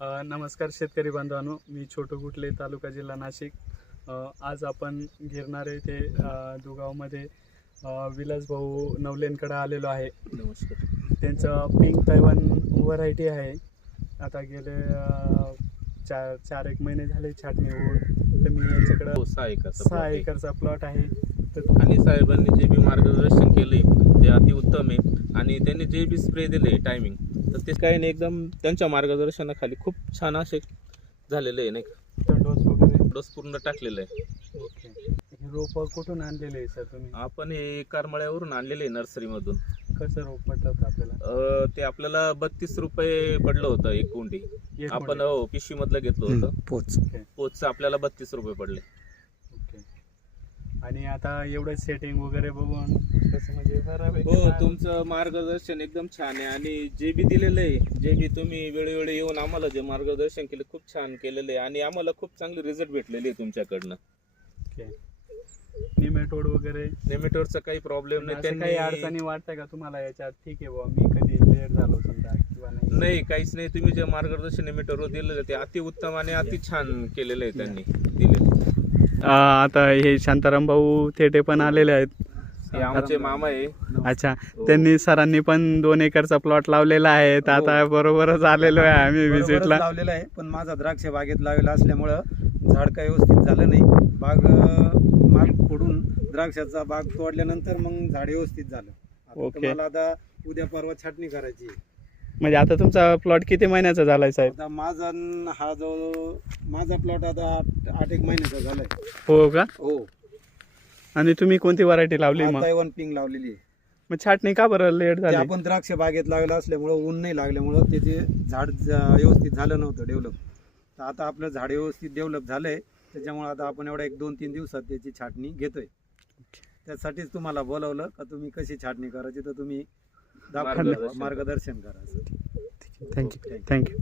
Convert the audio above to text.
नमस्कार शेतकरी बांधवांनो. मी छोटू गुटले तालुका जिल्हा नाशिक. आज आपण गिरणार येथे दुगावमध्ये अ, विलास भाऊ नवलेंकडे आलेलो आहे. नमस्कार. त्यांचं पिंक तैवान व्हरायटी आहे. आता गेले चार चार एक महिने झाले छाटणी होऊन. तर मी याच्याकडं हो सहा एकरचा सहा plot आहे. एकरचा प्लॉट आहे. तर आणि साहेबांनी जे बी मार्गदर्शन केले ते अतिउत्तम आहे. आणि त्यांनी जे बी स्प्रे दिले टायमिंग तर ते काही नाही एकदम त्यांच्या मार्गदर्शनाखाली खूप छान असे झालेले आहे नाही का? डोस वगैरे? डोस पूर्ण टाकलेलं आहे. ओके. हे रोपं कुठून आणलेले आहे सर तुम्ही? आपण हे करमाळ्यावरून आणलेले आहे नर्सरीमधून. कसं रोप पडतात आपल्याला? अं, ते आपल्याला बत्तीस रुपये पडलं होतं एक कुंडी. एक आपण. हो पिशवी मधलं घेतलं होतं. पोच. पोचचं आपल्याला बत्तीस रुपये पडले. आणि आता एवढं सेटिंग वगैरे बघून कसं म्हणजे बऱ्यापैकी हो तुमचं मार्गदर्शन एकदम छान आहे आणि जे बी दिलेलं आहे जे बी तुम्ही वेळोवेळी येऊन आम्हाला जे मार्गदर्शन केलं खूप छान केलेलं आहे आणि आम्हाला खूप चांगले रिझल्ट भेटलेले आहे तुमच्याकडनं. ओके निमेटोड वगैरे. नेमेटोरचा काही प्रॉब्लेम नाही. असं काही अडचणी वाटतंय का तुम्हाला याच्यात? ठीक आहे बुवा मी कधी लेट झालो समजा किंवा नाही. नाही काहीच नाही. तुम्ही जे मार्गदर्शन नेमेटोरवर दिलेलं आहे, ते अति उत्तम आणि अति छान केलेलं आहे त्यांनी दिले आता हे शांताराम भाऊ थेटे पण आलेले आहेत. हे आमचे मामा आहे. अच्छा त्यांनी सरांनी पण दोन एकरचा प्लॉट लावलेला आहे. तर आता बरोबरच आलेलो आहे आम्ही विजिटला लावलेलं आहे. पण माझा द्राक्ष बागेत लावलेला असल्यामुळं झाड काही व्यवस्थित झालं नाही. बाग माल फोडून द्राक्षाचा बाग तोडल्यानंतर मग झाड व्यवस्थित झालं. ओके. तुम्हाला आता उद्या परवा छाटणी करायची आहे. म्हणजे आता तुमचा प्लॉट किती महिन्याचा झालाय साहेब? आता माझा न हा जो माझा प्लॉट आता आठ आठ एक महिन्याचा झालाय. हो का? हो. आणि तुम्ही कोणती व्हरायटी लावली मग? तैवान पिंग लावलेली आहे. मग छाटणी का बरं लेट ते झाली? आपण द्राक्ष बागेत लावलेलं असल्यामुळं ऊन नाही लागल्यामुळं त्याचे झाड ज- व्यवस्थित झालं नव्हतं डेव्हलप तर आता आपलं झाड व्यवस्थित डेव्हलप झालंय. त्याच्यामुळे आता आपण एवढ्या एक दोन तीन दिवसात त्याची छाटणी घेतोय. त्यासाठीच तुम्हाला बोलवलं का तुम्ही कशी छाटणी करायची तर तुम्ही दाखवा मार्गदर्शन. मार्गदर्शन करा थँक्यू. थँक्यू.